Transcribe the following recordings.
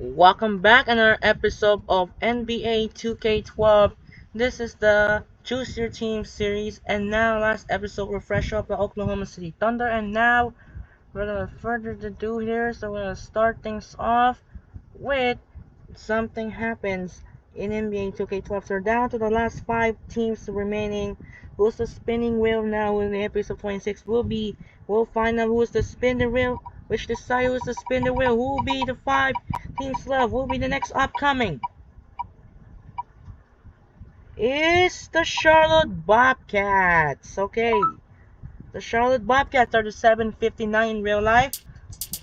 Welcome back another episode of NBA 2K12. This is the Choose Your Team series, and now last episode we're fresh up the Oklahoma City Thunder, and now without further ado here, so we're gonna start things off with something happens in NBA 2K12. So we're down to the last five teams remaining. Who's the spinning wheel now in the episode 26 we'll find out who's the spinning wheel, which decide who's the spinning wheel, who will be the five teams left, who will be the next upcoming. It's the Charlotte Bobcats. Okay. The Charlotte Bobcats are the 759 in real life.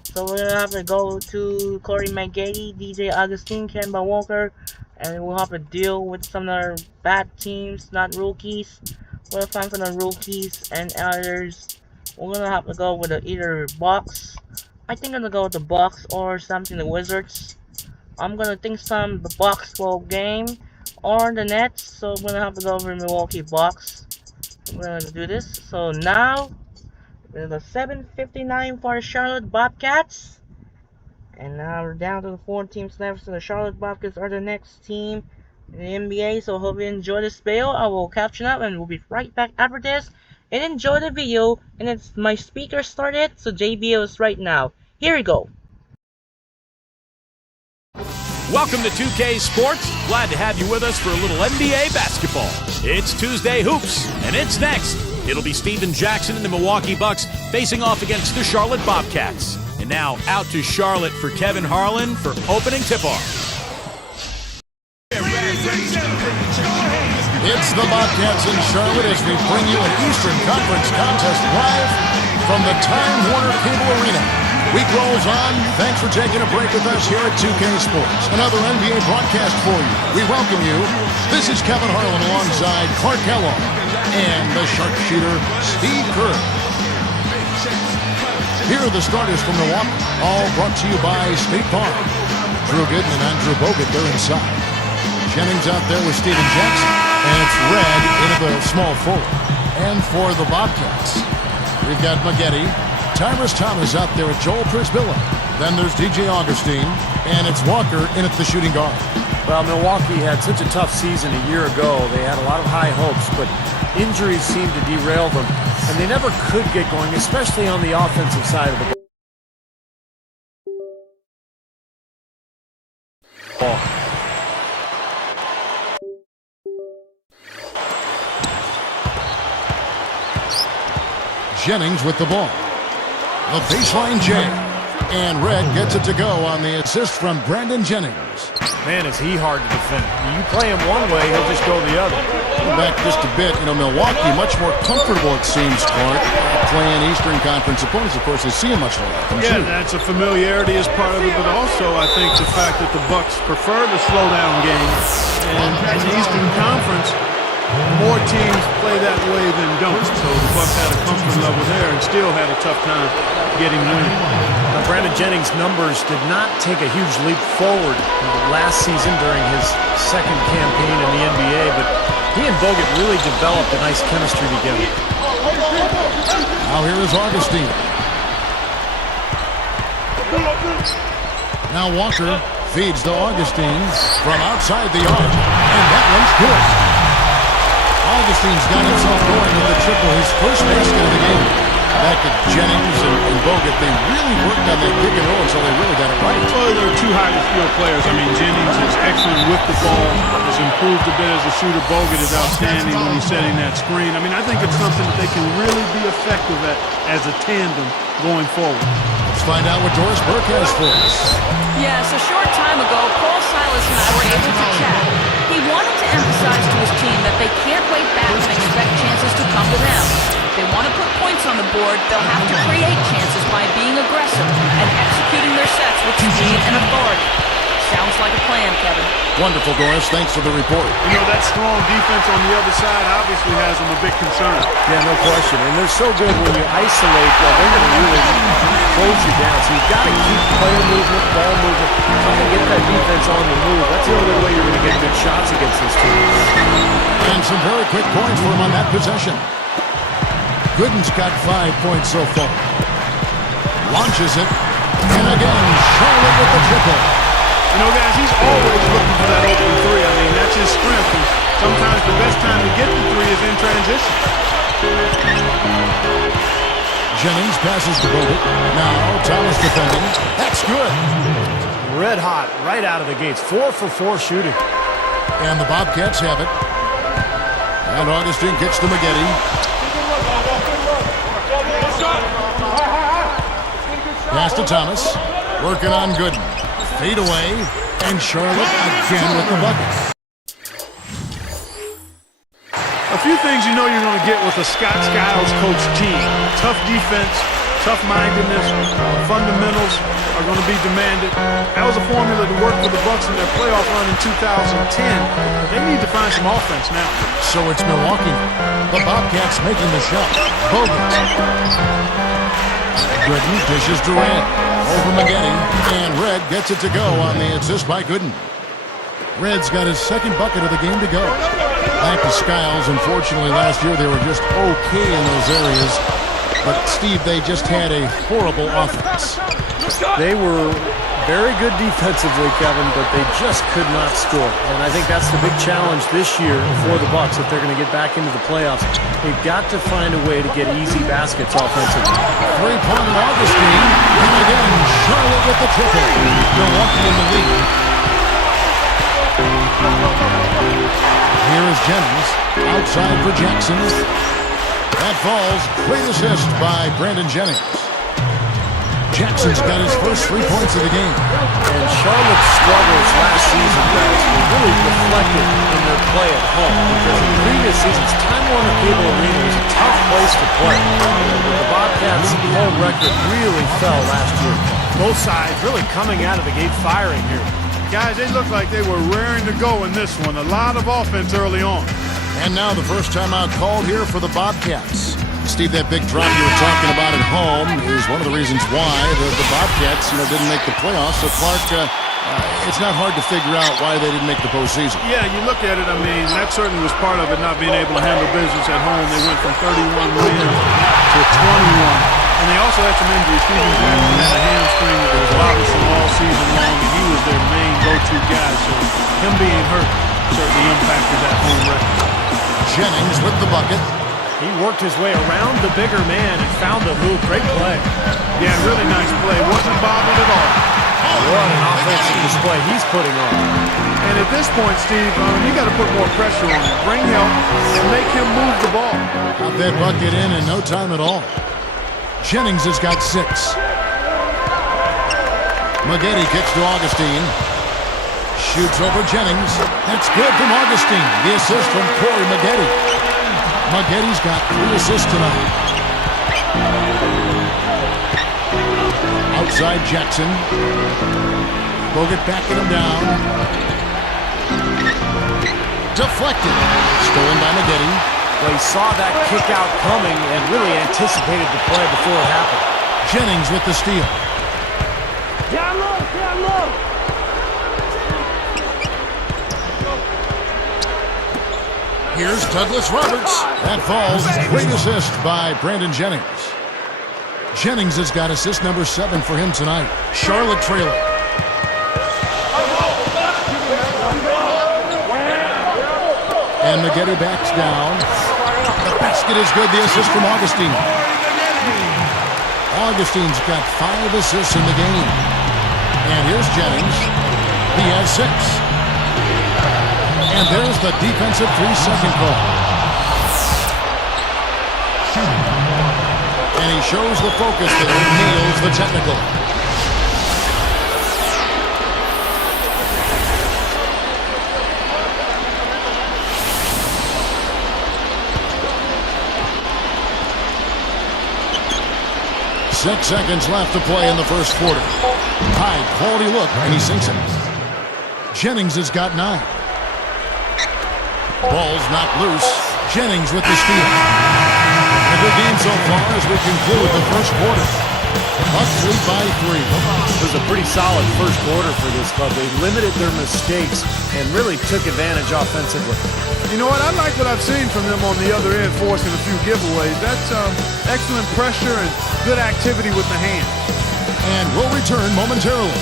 So we're gonna have to go to Corey McGady, DJ Augustine, Kemba Walker, and we'll have to deal with some other bad teams, not rookies. We'll find some of the rookies and others. We're gonna have to go with either Bucks. I think I'm gonna go with the Bucks or something the Wizards. I'm gonna think some the Bucks will game or the Nets. So we're gonna have to go over Milwaukee Bucks. We're gonna do this. So now the 759 for the Charlotte Bobcats. And now we're down to the four teams left. So the Charlotte Bobcats are the next team in the NBA. So hope you enjoy this video. I will caption up and we'll be right back after this. And enjoy the video. And it's my speaker started. So JBL is right now. Here we go. Welcome to 2K Sports. Glad to have you with us for a little NBA basketball. It's Tuesday Hoops, and it's next. It'll be Steven Jackson and the Milwaukee Bucks facing off against the Charlotte Bobcats. And now out to Charlotte for Kevin Harlan for opening tip-off. It's the Bobcats in Charlotte as we bring you an Eastern Conference contest live from the Time Warner Cable Arena. Week rolls on. Thanks for taking a break with us here at 2K Sports. Another NBA broadcast for you. We welcome you. This is Kevin Harlan alongside Clark Kellogg and the sharpshooter Steve Kerr. Here are the starters from Milwaukee, all brought to you by State Farm. Drew Gooden and Andrew Bogut, they're inside. Jennings out there with Steven Jackson, and it's Red into the small forward. And for the Bobcats, we've got Maggette, Tyrus Thomas out there at Joel Prisbilla. Then there's DJ Augustine, and it's Walker in at the shooting guard. Well, Milwaukee had such a tough season a year ago. They had a lot of high hopes, but injuries seemed to derail them, and they never could get going, especially on the offensive side of the ball. Jennings with the ball. The baseline J. And Red gets it to go on the assist from Brandon Jennings. Man, is he hard to defend. You play him one way, he'll just go the other. Back just a bit, Milwaukee much more comfortable, it seems, Clark, playing Eastern Conference opponents. Of course, they see him much more. Yeah, that's a familiarity as part of it, but also I think the fact that the Bucks prefer the slowdown game. And in the Eastern Conference, more teams play that way than don't. So the Bucks had a comfort level there and still had a tough time getting winning. Now, Brandon Jennings' numbers did not take a huge leap forward last season during his second campaign in the NBA, but he and Bogut really developed a nice chemistry together. Now here is Augustine. Now Walker feeds to Augustine from outside the arc, and that one's good. Augustine's got himself going with the triple, his first basket of the game. Back to Jennings and Bogut, they really worked on that pick and roll until they really got it right. Well, they're two highly skilled players. I mean, Jennings is excellent with the ball, has improved a bit as a shooter. Bogut is outstanding when he's setting that screen. I mean, I think it's something that they can really be effective at as a tandem going forward. Let's find out what Doris Burke has for us. Yes, a short time ago, Paul Silas and I were able to chat. He wanted to emphasize to his team that they can't wait back and expect chances to come to them. If they want to put points on the board, they'll have to create chances by being aggressive and executing their sets with speed and authority. Sounds like a plan, Kevin. Wonderful, Doris. Thanks for the report. That strong defense on the other side obviously has them a big concern. Yeah, no question. And they're so good when you isolate, they're going to really close you down. So you've got to keep player movement, ball movement, trying to get that defense on the move. That's the only way you're going to get good shots against this team. And some very quick points for him on that possession. Gooden's got 5 points so far. Launches it. And again, Charlotte with the triple. You know, guys, he's always looking for that open three. I mean, that's his strength. And sometimes the best time to get the three is in transition. Jennings passes to Bogut. Now Thomas defending. That's good. Red hot right out of the gates. 4 for 4 shooting. And the Bobcats have it. And Augustine kicks to McGetty. Pass to Thomas. Working on Gooden. Fade away. And Charlotte again with the bucket. A few things you know you're going to get with a Scott Skiles coach team. Tough defense, tough-mindedness, fundamentals are going to be demanded. That was a formula that worked for the Bucks in their playoff run in 2010, but they need to find some offense now. So it's Milwaukee. The Bobcats making the shot. Bogut. Gooden dishes Durant. Over McGetty. And Red gets it to go on the assist by Gooden. Red's got his second bucket of the game to go. Back to Skiles. Unfortunately, last year they were just okay in those areas. But, Steve, they just had a horrible offense. They were very good defensively, Kevin, but they just could not score. And I think that's the big challenge this year for the Bucks if they're going to get back into the playoffs. They've got to find a way to get easy baskets offensively. Three-pointer Augustine. And again, Charlotte with the triple. Milwaukee in the lead. Here is Jennings. Outside for Jackson. That falls. Great assist by Brandon Jennings. Jackson's got his first 3 points of the game. And Charlotte's struggles last season, guys, were really reflected in their play at home. Because in previous seasons, Time Warner Cable Arena was a tough place to play. The Bobcats' home record really fell last year. Both sides really coming out of the gate firing here. Guys, they look like they were raring to go in this one. A lot of offense early on. And now the first timeout called here for the Bobcats. Steve, that big drop you were talking about at home is one of the reasons why the Bobcats, didn't make the playoffs. So, Clark, it's not hard to figure out why they didn't make the postseason. Yeah, you look at it, I mean, that certainly was part of it, not being able to handle business at home. They went from 31 wins to 21. And they also had some injuries. Steven Jackson had a hamstring that was bothersome all season long, and he was their main go-to guy. So him being hurt certainly impacted that home record. Jennings with the bucket. He worked his way around the bigger man and found the move. Great play. Yeah, really nice play. Wasn't bobbled at all. What an offensive display he's putting on. And at this point, Steve, you got to put more pressure on him. Bring help and make him move the ball. Got that bucket in no time at all. Jennings has got 6. McGetty kicks to Augustine. Shoots over Jennings. That's good from Augustine. The assist from Corey McGetty. McGetty's got 3 assists tonight. Outside Jackson. Bogut backing him down. Deflected. Stolen by McGetty. Well, he saw that kick out coming and really anticipated the play before it happened. Jennings with the steal. Down low, down low. Here's Douglas Roberts. That falls. Great assist by Brandon Jennings. Jennings has got assist number 7 for him tonight. Charlotte trailing. And McGetty backs down. The basket is good. The assist from Augustine. Augustine's got 5 assists in the game. And here's Jennings. He has 6. And there's the defensive 3-second call. And he shows the focus that nails the technical. Six seconds left to play in the first quarter. High quality look, and he sinks it. Jennings has got 9. Ball's knocked loose. Jennings with the steal. A good game so far as we conclude the first quarter. Bucks lead by 3. It was a pretty solid first quarter for this club. They limited their mistakes and really took advantage offensively. You know what? I like what I've seen from them on the other end, forcing a few giveaways. That's excellent pressure and good activity with the hands. And we'll return momentarily.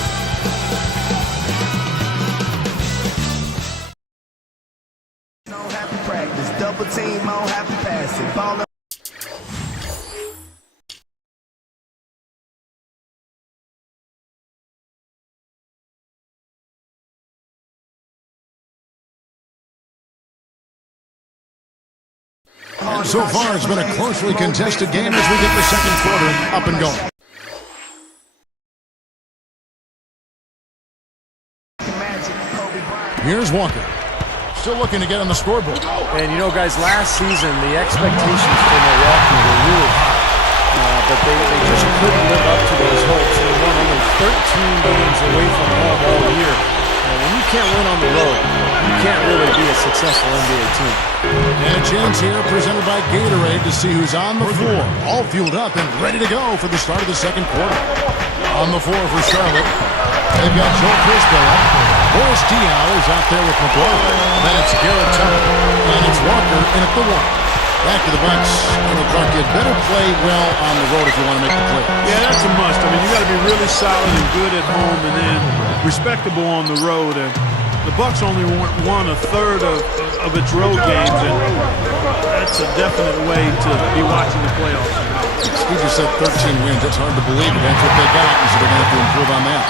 So far, it's been a closely contested game as we get the second quarter up and going. Here's Walker. Still looking to get on the scoreboard. And you know, guys, last season, the expectations for Milwaukee were really high. But they just couldn't live up to those hopes. They won only 13 games away from home all year. And when you can't win on the road, you can't really be a successful NBA team. And a chance here presented by Gatorade to see who's on the floor. All fueled up and ready to go for the start of the second quarter. On the floor for Charlotte, they've got Joel Prisbilla. Boris Diaw is out there with McGuire. Then it's Garrett Temple. And it's Walker in at the one. Back to the Bucks. Wendell Clark, you better play well on the road if you want to make the play. Yeah, that's a must. I mean, you got to be really solid and good at home and then respectable on the road. And the Bucks only won a third of its road games, and that's a definite way to be watching the playoffs. Steve just said 13 wins. It's hard to believe it. That's what they got, and so they're going to have to improve on that.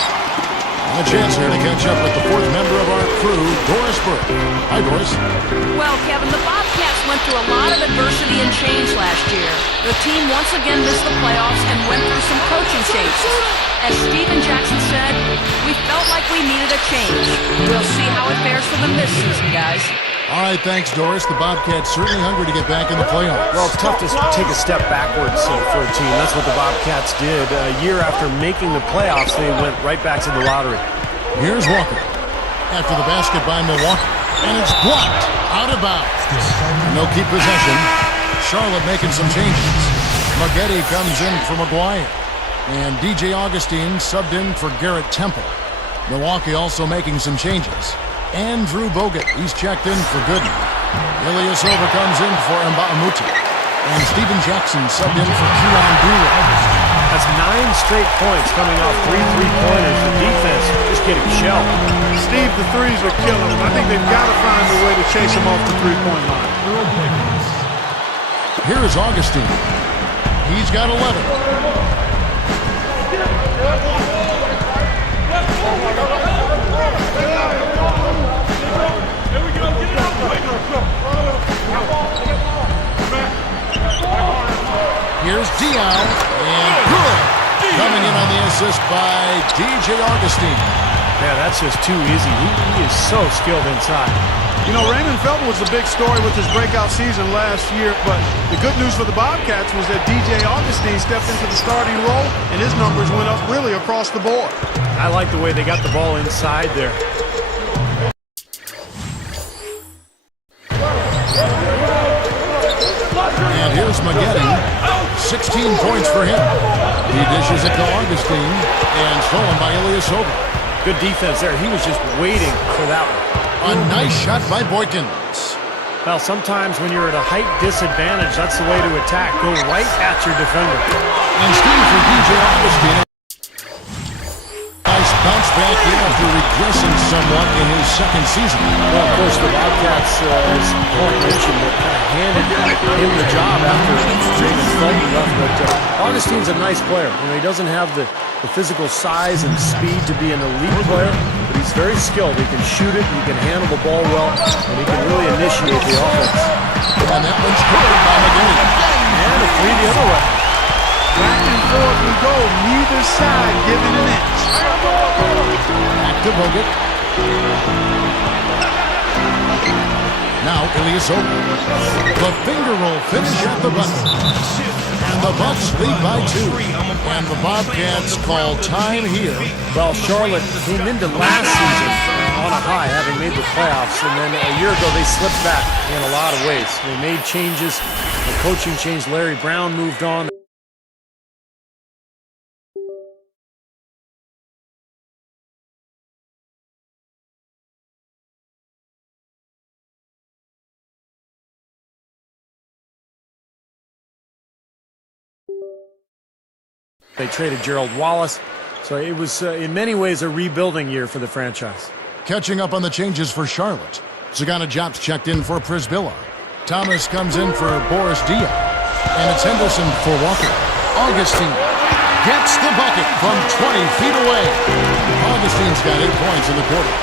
And a chance here to catch up with the fourth member of our crew, Doris Burke. Hi, Doris. Well, Kevin, the Bobcats went through a lot of adversity and change last year. The team once again missed the playoffs and went through some coaching changes. As Steven Jackson said, we felt like we needed a change. We'll see how it fares for them this season, guys. All right, thanks, Doris. The Bobcats certainly hungry to get back in the playoffs. Well, it's tough to take a step backwards for a team. That's what the Bobcats did. A year after making the playoffs, they went right back to the lottery. Here's Walker. After the basket by Milwaukee. And it's blocked. Out of bounds. And they'll keep possession. Charlotte making some changes. Maggette comes in for McGuire. And DJ Augustine subbed in for Garrett Temple. Milwaukee also making some changes. Andrew Bogut, he's checked in for Gooden. Ilyasova comes in for Mbaamuti. And Steven Jackson subbed in for Keon Dula. That's 9 straight points coming off 3 3-pointers. The defense just getting shelled. Steve, the threes are killing them. I think they've got to find a way to chase them off the three-point line. Here is Augustine. He's got 11. Here's Diaw, and good. Coming in on the assist by DJ Augustine. Yeah, that's just too easy. He is so skilled inside. You know, Raymond Felton was the big story with his breakout season last year, but the good news for the Bobcats was that DJ Augustine stepped into the starting role, and his numbers went up really across the board. I like the way they got the ball inside there. And here's Maggette. 16 points for him. He dishes it to Augustine, and stolen by Ilyasova. Good defense there. He was just waiting for that one. A nice shot by Boykins. Well, sometimes when you're at a height disadvantage, that's the way to attack. Go right at your defender. And Steve for DJ Augustine. Nice bounce back in after regressing somewhat in his second season. Well, of course, the Bobcats, as Clark mentioned, kind of handed him the job after Raymond Felton left. But Augustine's a nice player. You know, he doesn't have the physical size and speed to be an elite player, but he's very skilled. He can shoot it, he can handle the ball well, and he can really initiate the offense. And that one's covered by Maggette. And a three the other way. Back and forth we go, neither side giving an inch. Back to Bogut. Now Ilyasova. The finger roll finish at the buzzer. And the Bucks lead by 2. And the Bobcats call time here. Well, Charlotte came into last season on a high, having made the playoffs, and then a year ago they slipped back in a lot of ways. They made changes. The coaching changed. Larry Brown moved on. They traded Gerald Wallace, so it was in many ways a rebuilding year for the franchise. Catching up on the changes for Charlotte. Zagana Jop's checked in for Prisbilla. Thomas comes in for Boris Diaw. And it's Henderson for Walker. Augustine. gets the bucket from 20 feet away. Augustine's got 8 points in the quarter.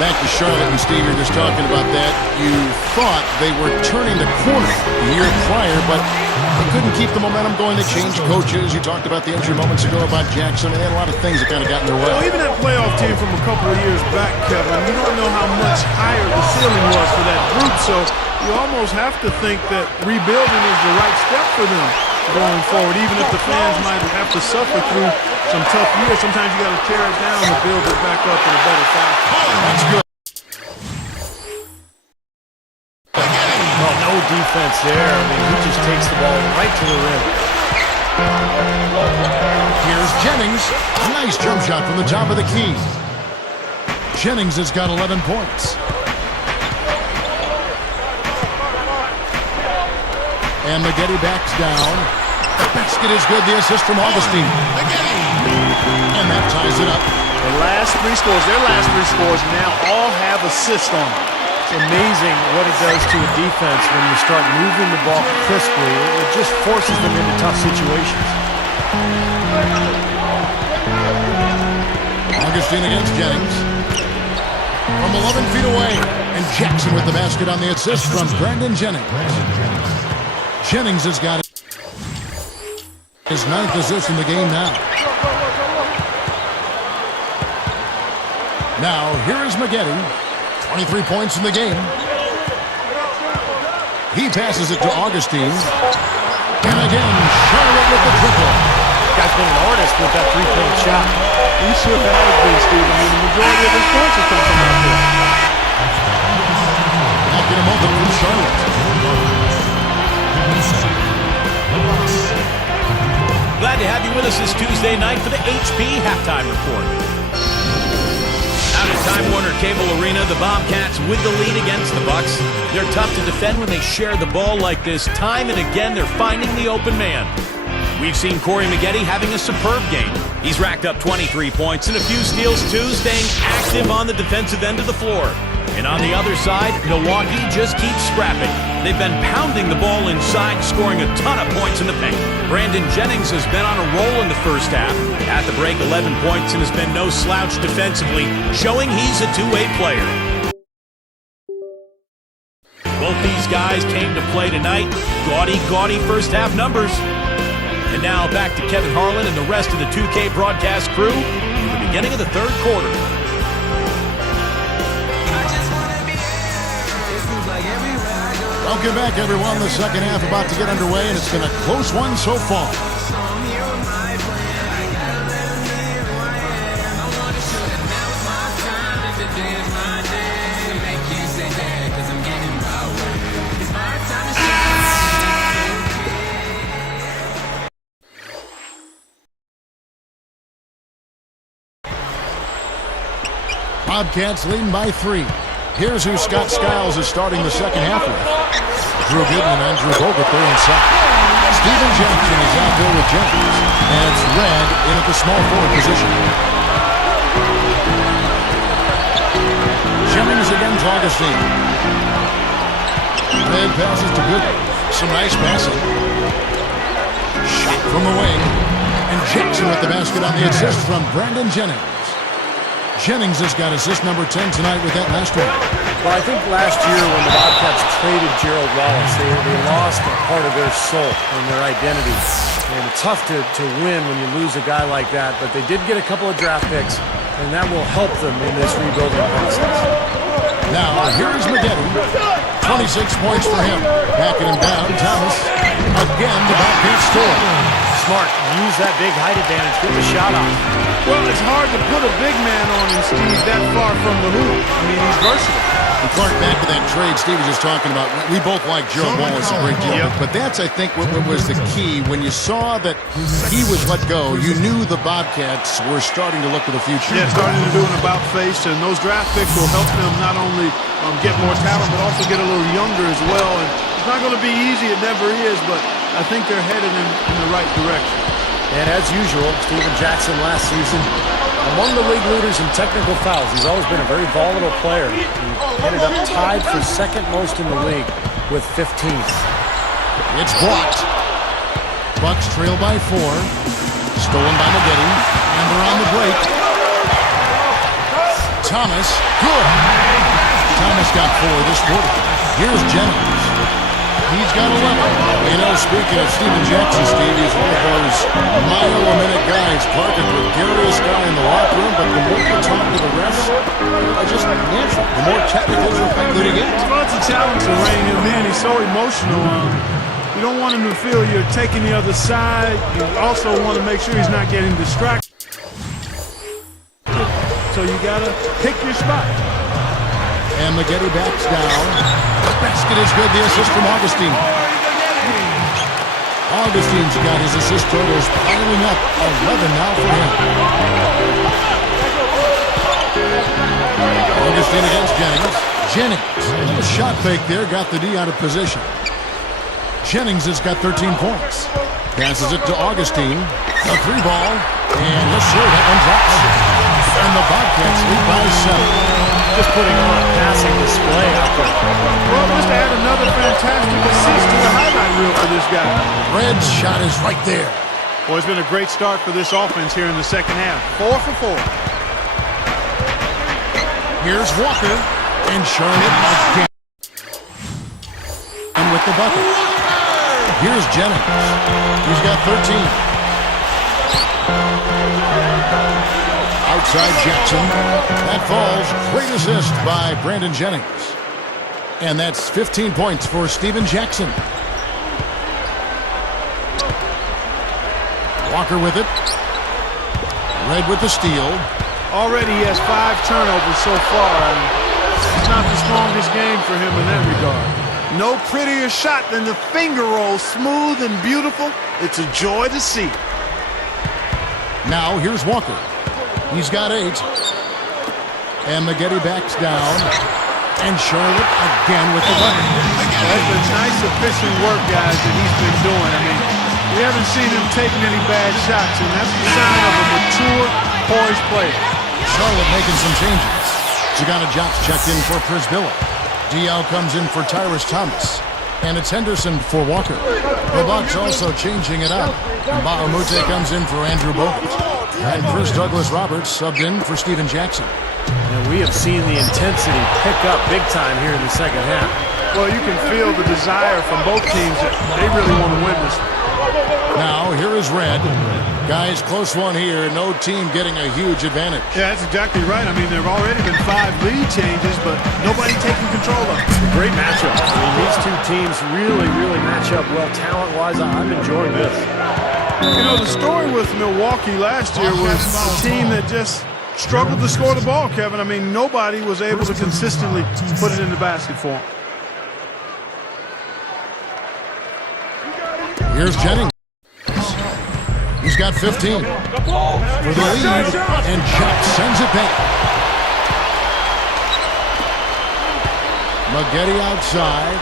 Back to Charlotte, and Steve, you're just talking about that. You thought they were turning the corner the year prior, but they couldn't keep the momentum going. They changed coaches. You talked about the injury moments ago about Jackson. They had a lot of things that kind of got in their way. Well, even that playoff team from a couple of years back, Kevin, you don't know how much higher the ceiling was for that group, so you almost have to think that rebuilding is the right step for them going forward, even if the fans might have to suffer through some tough years. Sometimes you got to tear it down to build it back up in a better fashion. That's good. Well, no defense there. I mean, he just takes the ball right to the rim. Here's Jennings. A nice jump shot from the top of the key. Jennings has got 11 points. And Maggette backs down. The basket is good. The assist from Augustine. And that ties it up. The last three scores, their last three scores now all have assists on them. It's amazing what it does to a defense when you start moving the ball crisply. It just forces them into tough situations. Augustine against Jennings. From 11 feet away. And Jackson with the basket on the assist from Brandon Jennings. Jennings has got his 9th assist in the game now. Now, here is Maggette. 23 points in the game. He passes it to Augustine. And again, Charlotte with the triple. Guy's been an artist with that three-point shot. He sure has been, Steve. I mean, the majority of his points have come from out there. Back in a moment from Charlotte. Glad to have you with us this Tuesday night for the HP Halftime Report. Out at Time Warner Cable Arena, the Bobcats with the lead against the Bucks. They're tough to defend when they share the ball like this. Time and again, they're finding the open man. We've seen Corey Maggette having a superb game. He's racked up 23 points and a few steals too, staying active on the defensive end of the floor. And on the other side, Milwaukee just keeps scrapping. They've been pounding the ball inside, scoring a ton of points in the paint. Brandon Jennings has been on a roll in the first half. At the break, 11 points and has been no slouch defensively, showing he's a two-way player. Both these guys came to play tonight. Gaudy first half numbers. And now back to Kevin Harlan and the rest of the 2K broadcast crew for the beginning of the third quarter. Welcome back, everyone. The second half about to get underway, and it's been a close one so far. Bobcats leading by 3. Here's who Scott Skiles is starting the second half with. Drew Gooden and Andrew Bogut there inside. Steven Jackson is out there with Jennings. And it's Red in at the small forward position. Jennings against Augustine. Red passes to Gooden. Some nice passing. Shot from the wing. And Jackson with the basket on the assist from Brandon Jennings. Jennings has got assist number 10 tonight with that last one. Well, I think last year when the Bobcats traded Gerald Wallace, they lost a part of their soul and their identity. And it's tough to win when you lose a guy like that, but they did get a couple of draft picks, and that will help them in this rebuilding process. Now, here's Maggette. 26 points for him. Backing him down, Thomas. Again, the Bobcats score. Smart. Use that big height advantage. Get the shot off. Well, it's hard to put a big man on him, Steve, that far from the hoop. I mean, he's versatile. And Clark, back to that trade Steve was just talking about. We both like Gerald Wallace a great deal. Yep. But that's, I think, what was the key. When you saw that he was let go, you knew the Bobcats were starting to look to the future. Yeah, starting to do an about face, and those draft picks will help them not only get more talent, but also get a little younger as well. And it's not going to be easy, it never is, but I think they're headed in the right direction. And as usual, Steven Jackson last season, among the league leaders in technical fouls. He's always been a very volatile player. He ended up tied for second most in the league with 15. It's blocked. Bucks trail by 4. Stolen by Maggette, and they're on the break. Thomas, good. Thomas got 4 this quarter. Here's Jennings. He's got 11. You know, speaking of Steven Jackson, Steve, he's one of those mile-a-minute guys. Clark, a gregarious guy in the locker room, but the more you talk to the refs, just natural. The more technical you're likely to get. Well, it's a challenge to rein him in. He's so emotional. You don't want him to feel you're taking the other side. You also want to make sure he's not getting distracted. So you got to pick your spot. And Maggette backs down. The basket is good. The assist from Augustine. Augustine's got his assist totals piling up. 11 now for him. Augustine against Jennings. Jennings, a little shot fake there, got the D out of position. Jennings has got 13 points. Passes it to Augustine. A 3 ball. And yes, sir, that one drops. And the Bobcats lead by 7. Just putting on a passing display out there. Well, just add another fantastic assist to the highlight reel for this guy. Red's shot is right there. Well, it's been a great start for this offense here in the second half. 4 for 4. Here's Walker and Charlotte again. And with the bucket. Here's Jennings. He's got 13. Outside Jackson. That falls. Great assist by Brandon Jennings. And that's 15 points for Steven Jackson. Walker with it. Red with the steal. Already he has 5 turnovers so far. And it's not the strongest game for him in that regard. No prettier shot than the finger roll. Smooth and beautiful. It's a joy to see. Now here's Walker. He's got 8. And Maggette backs down. And Charlotte again with the bucket. That's the nice, efficient work, guys, that he's been doing. I mean, we haven't seen him taking any bad shots, and that's the sign of a mature, poised player. Charlotte making some changes. Zagana Jocks checked in for Prisbilla. Dial comes in for Tyrus Thomas. And it's Henderson for Walker. The Bucks also changing it up. Bahamute comes in for Andrew Bogut. And Chris Douglas-Roberts subbed in for Steven Jackson. And we have seen the intensity pick up big time here in the second half. Well, you can feel the desire from both teams that they really want to win this. Now, here is Red. Guys, close one here. No team getting a huge advantage. Yeah, that's exactly right. I mean, there have already been 5 lead changes, but nobody taking control of it. Great matchup. I mean, these two teams really match up well talent-wise. I'm enjoying this. You know, the story with Milwaukee last year was a team that just struggled to score the ball, Kevin. I mean, nobody was able to consistently put it in the basket for them. Here's Jennings. He's got 15 for the lead, and Jack sends it back. Maggette outside.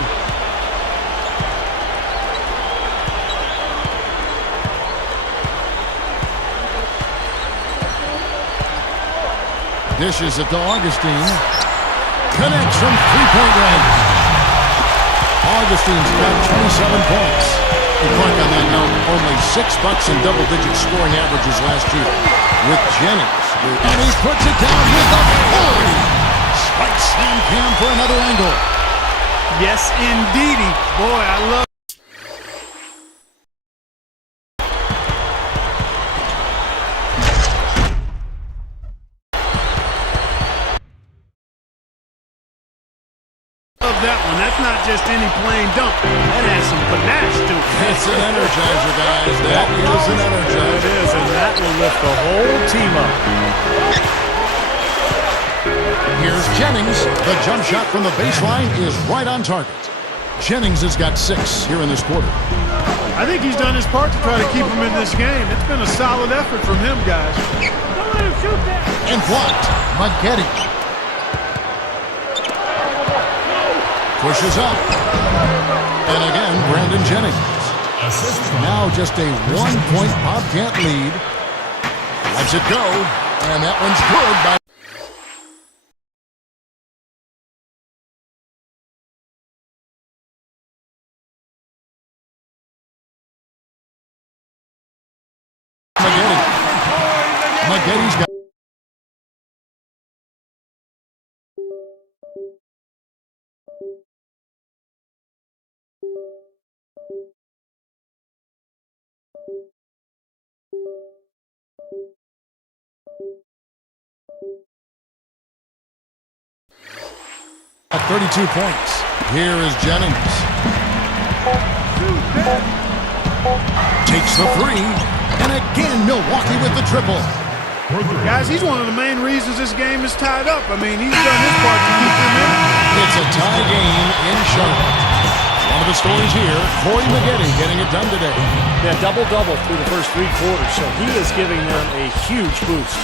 Dishes it to Augustine. Connects from three-point range. Augustine's got 27 points. And Clark, on that note, only 6 Bucks in double-digit scoring averages last year with Jennings. And he puts it down with authority. Spike slam Cam for another angle. Yes, indeedy. Boy, I love that one. That's not just any plain dunk. That has some panache to it. It's an energizer, guys. That is an energizer. It is, and that will lift the whole team up. Here's Jennings. The jump shot from the baseline is right on target. Jennings has got 6 here in this quarter. I think he's done his part to try to keep him in this game. It's been a solid effort from him, guys. And blocked. Maggette pushes up. And again, Brandon Jennings. Now just a 1-point Bobcat lead. Lets it go. And that one's good by Maggette. Maggetti's got at 32 points. Here is Jennings. Takes the three. And again, Milwaukee with the triple. Guys, he's one of the main reasons this game is tied up. I mean, he's done his part to keep them in. It's a tie game in Charlotte. One of the stories here, Corey Maggetti getting it done today. Yeah, double-double through the first 3 quarters, so he is giving them a huge boost.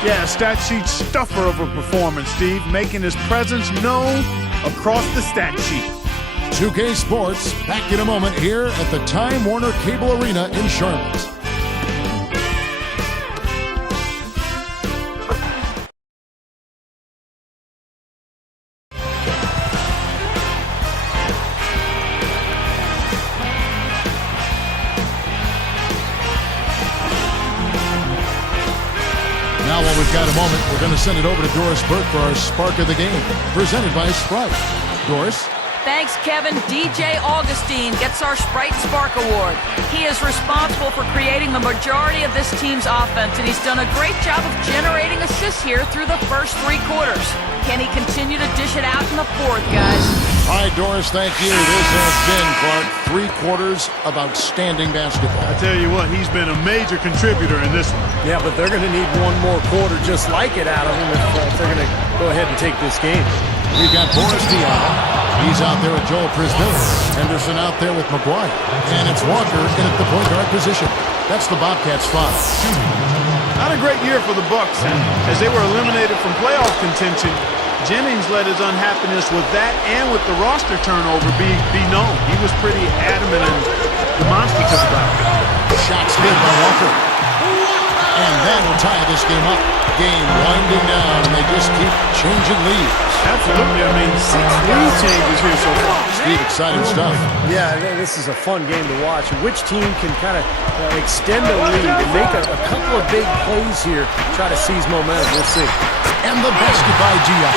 Yeah, stat sheet stuffer of a performance, Steve, making his presence known across the stat sheet. 2K Sports, back in a moment here at the Time Warner Cable Arena in Charlotte. Now, while we've got a moment, we're going to send it over to Doris Burke for our Spark of the Game, presented by Sprite. Doris? Thanks, Kevin. DJ Augustine gets our Sprite Spark Award. He is responsible for creating the majority of this team's offense, and he's done a great job of generating assists here through the first 3 quarters. Can he continue to dish it out in the 4th, guys? Hi, Doris. Thank you. This has been, Clark, 3 quarters of outstanding basketball. I tell you what, he's been a major contributor in this one. Yeah, but they're going to need one more quarter just like it out of him if they're going to go ahead and take this game. We've got Boris Diaw. He's out there with Joel Prisbilla. Henderson out there with McGuire. And it's Walker in at the point guard position. That's the Bobcats' 5. Not a great year for the Bucks. As they were eliminated from playoff contention, Jennings let his unhappiness with that and with the roster turnover be known. He was pretty adamant and demonstrative about it. Shots good by Walker. And that will tie this game up. Game winding down, and they just keep changing leads. Absolutely. I mean, 6 lead changes here so far. Steve, exciting stuff. Yeah, this is a fun game to watch. Which team can kind of extend the lead and make a couple of big plays here, try to seize momentum. We'll see. And the basket by Diaw.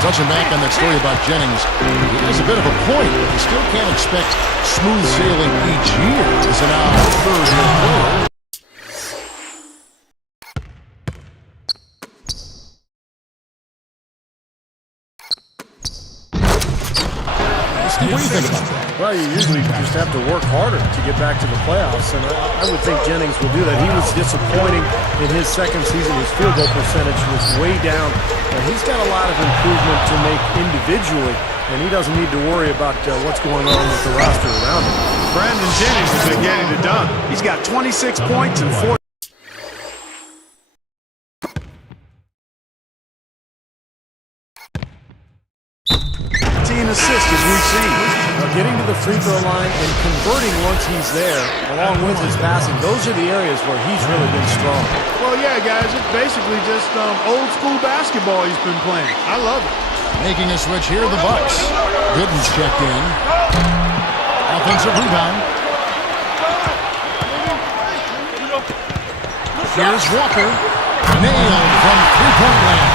Touching back on that story about Jennings, he has a bit of a point, but you still can't expect smooth sailing each year as an third-year player. Steve, what do you think about that? Well, you usually just have to work harder to get back to the playoffs, and I would think Jennings will do that. He was disappointing in his second season. His field goal percentage was way down. He's got a lot of improvement to make individually, and he doesn't need to worry about what's going on with the roster around him. Brandon Jennings has been getting it done. He's got 26 points and 4. Assists as we've seen. Getting to the free throw line and converting once he's there, along with his passing, those are the areas where he's really been strong. Well, yeah, guys, it's basically just old school basketball he's been playing. I love it. Making a switch here, the Bucks. Gooden's checked in. Offensive rebound. Here's Walker. Nailed from three-point land.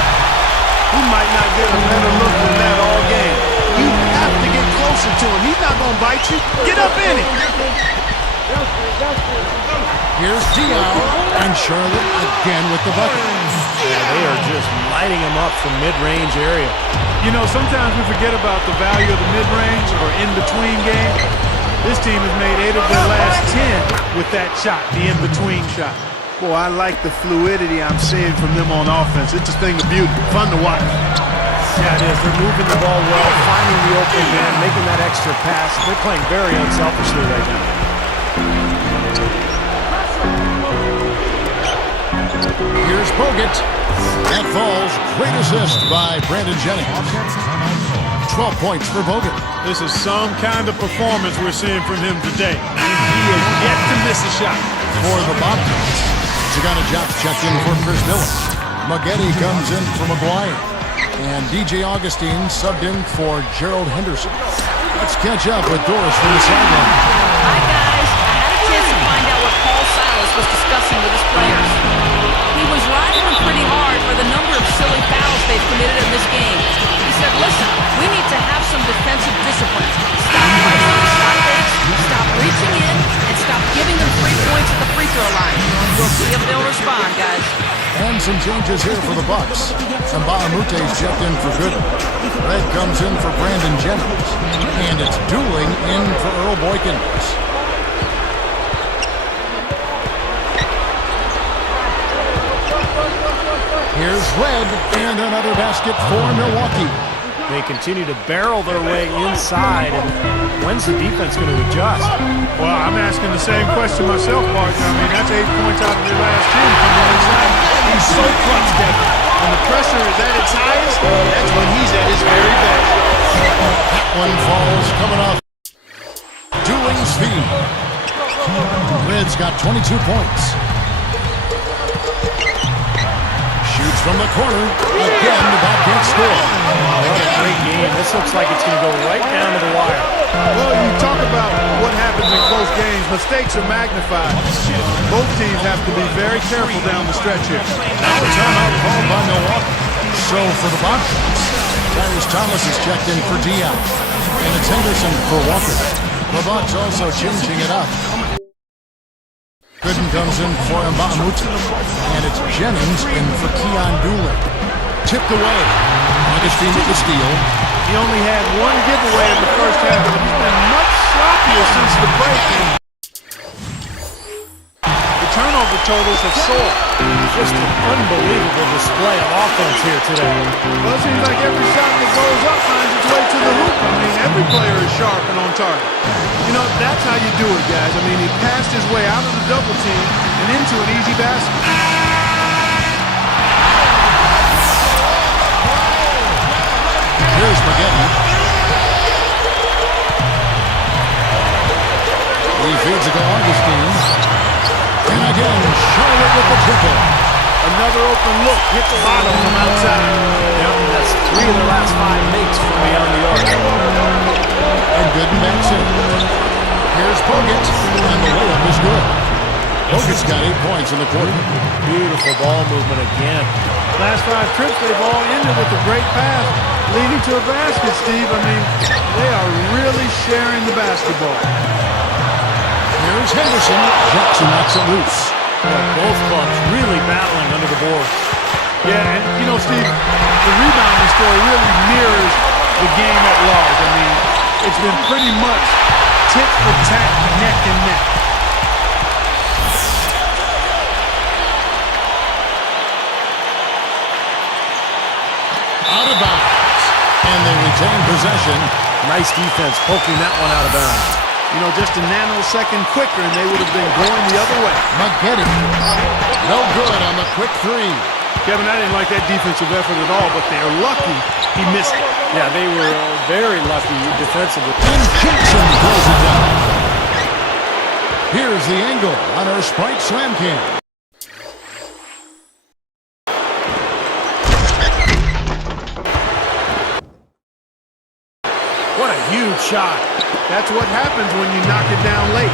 He might not get a better look than that all game. You have to get closer to him. He's not going to bite you. Get up in it. Here's Diaw, and Charlotte again with the bucket. Yeah, they are just lighting him up from mid-range area. You know, sometimes we forget about the value of the mid-range or in-between game. This team has made 8 of their last 10 with that shot, the in-between shot. Boy, I like the fluidity I'm seeing from them on offense. It's a thing of beauty. Fun to watch. Yeah, it is. They're moving the ball well, finding the open man, making that extra pass. They're playing very unselfishly right now. Here's Bogut. That falls. Great assist by Brandon Jennings. 12 points for Bogut. This is some kind of performance we're seeing from him today. He has yet to miss a shot. For the Bobcats, Zagana-Jack checked in for Prisbilla. Maggetti comes in for McGuire. And DJ Augustine subbed in for Gerald Henderson. Let's catch up with Doris from the sideline. Hi, guys. I had a chance to find out what Paul Silas was discussing with his players. He was right attacking them pretty hard for the number of silly fouls they've committed in this game. He said, listen, we need to have some defensive discipline. Stop fighting on the shot fakes, stop reaching in, and stop giving them 3 points at the free throw line. We'll see if they'll respond, guys. And some changes here for the Bucks. And Baamute's checked in for good. Red comes in for Brandon Jennings. And it's Dueling in for Earl Boykins. Here's Red, and another basket for Milwaukee. They continue to barrel their way inside, and when's the defense going to adjust? Well, I'm asking the same question myself, partner. I mean, that's 8 points out of your last 10 coming inside. He's so clutch, Devin. When the pressure is at its highest, that's when he's at his very best. That one falls coming off Dueling's feet. Red's got 22 points. Shoots from the corner. Again, the Bobcats score. What a great game. This looks like it's going to go right down to the wire. Well, you talk about what happens in close games. Mistakes are magnified. Both teams have to be very careful down the stretch here. Now a timeout called by Milwaukee. So for the Bobcats, Tyrese Thomas is checked in for Dion. And it's Henderson for Walker. The Bucks also changing it up. Gooden comes in for Mbamute. And it's Jennings in for Keon Doolin. Tipped away. Augustine with the steal. He only had one giveaway in the first half, but he's been much sloppier since the break. The turnover totals have soared. Just an unbelievable display of offense here today. Well, it seems like every shot that goes up finds its way to the hoop. I mean, every player is sharp and on target. You know, that's how you do it, guys. I mean, he passed his way out of the double team and into an easy basket. Here's Maggette. He feeds it to Augustine. And again, Charlotte with the triple. Another open look, hit the bottom from outside. Yep, that's 3 of the last 5 makes from beyond the arc. And Gooden backs in. Here's Bogut, and the layup is good. Bogut's got 8 points in the quarter. Beautiful ball movement again. Last 5 trips, they've all ended with a great pass, leading to a basket, Steve. I mean, they are really sharing the basketball. Here's Henderson. Jackson knocks it loose. Both clubs really battling under the boards. Yeah, and you know, Steve, the rebounding story really mirrors the game at large. I mean, it's been pretty much tit for tat, neck and neck. Out of bounds. And they retain possession. Nice defense poking that one out of bounds. You know, just a nanosecond quicker, and they would have been going the other way. Maggette. No good on the quick three. Kevin, I didn't like that defensive effort at all, but they're lucky he missed it. Yeah, they were very lucky defensively. And Jackson throws it down. Here's the angle on our Sprite Slam Cam. What a huge shot. That's what happens when you knock it down late.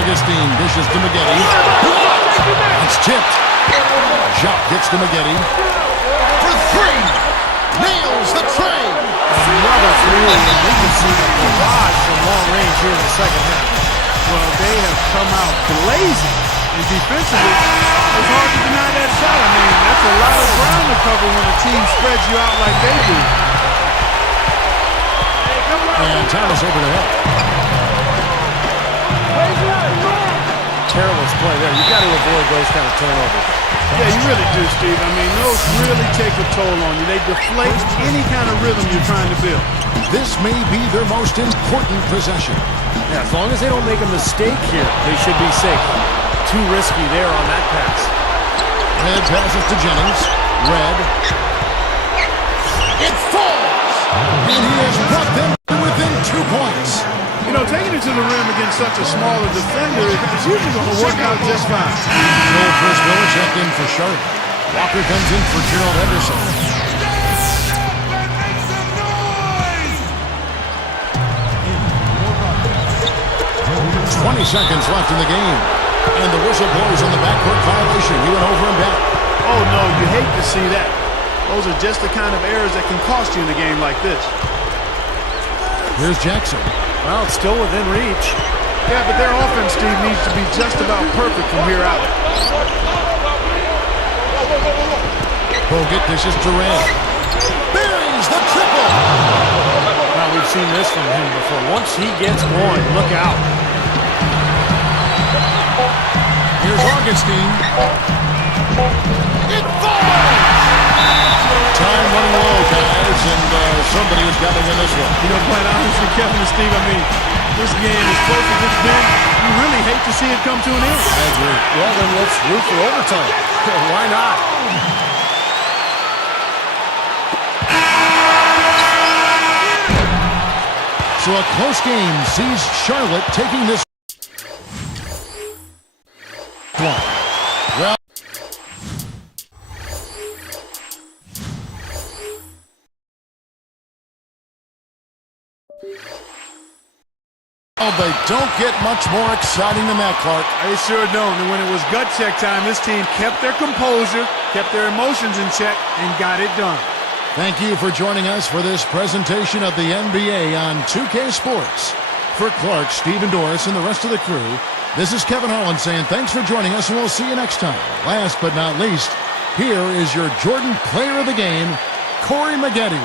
Augustine dishes to Maggette. It's tipped. Jock gets to Maggette. For 3. Nails the tray. Another 3. We can see the barrage from long range here in the second half. Well, they have come out blazing. And defensively, it's hard to deny that shot. I mean, that's a lot of ground to cover when a team spreads you out like they do. And Thomas over the head. Careless play there. You've got to avoid those kind of turnovers. Yeah, you really do, Steve. I mean, those really take a toll on you. They deflate any kind of rhythm you're trying to build. This may be their most important possession. Yeah, as long as they don't make a mistake here, they should be safe. Too risky there on that pass. Red passes to Jennings. Red. It falls! And he has brought them within 2 points. You know, taking it to the rim against such a smaller defender is usually going to work out just fine. Joel Priscilla checked in for Sharp. Walker comes in for Gerald Henderson. 20 seconds left in the game. And the whistle blows on the backcourt violation. He went over and back. Oh, no, you hate to see that. Those are just the kind of errors that can cost you in a game like this. Here's Jackson. Well, it's still within reach. Yeah, but their offense, Steve, needs to be just about perfect from here out. Bogut dishes to Red. Buries the triple. Well, we've seen this from him before. Once he gets going, look out. Here's Augustine. It falls! Time running low, guys, and somebody has got to win this one. You know, quite honestly, Kevin and Steve, I mean, this game, as close as it's been, you really hate to see it come to an end. I agree. Well, then let's root for overtime. Why not? So a close game sees Charlotte taking this one. Well, they don't get much more exciting than that, Clark. They sure don't. And when it was gut check time, this team kept their composure, kept their emotions in check, and got it done. Thank you for joining us for this presentation of the NBA on 2K Sports. For Clark, Stephen Doris, and the rest of the crew, this is Kevin Holland saying thanks for joining us, and we'll see you next time. Last but not least, here is your Jordan Player of the Game, Corey Maggette.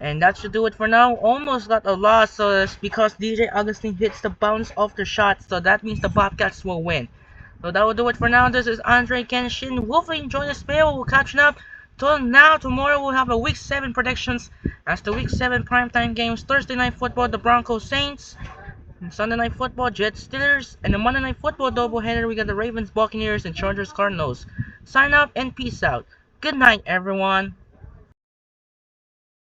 And that should do it for now. Almost got a loss, so it's because DJ Augustine hits the bounce off the shot, so that means the Bobcats will win. So that will do it for now. This is Andre Kenshin. Hopefully enjoy the spell. We'll catch up. Till now, tomorrow we'll have a Week 7 predictions. As the Week 7 primetime games, Thursday Night Football, the Broncos Saints. Sunday Night Football, Jets Steelers. And the Monday Night Football doubleheader, we got the Ravens Buccaneers and Chargers Cardinals. Sign up and peace out. Good night, everyone.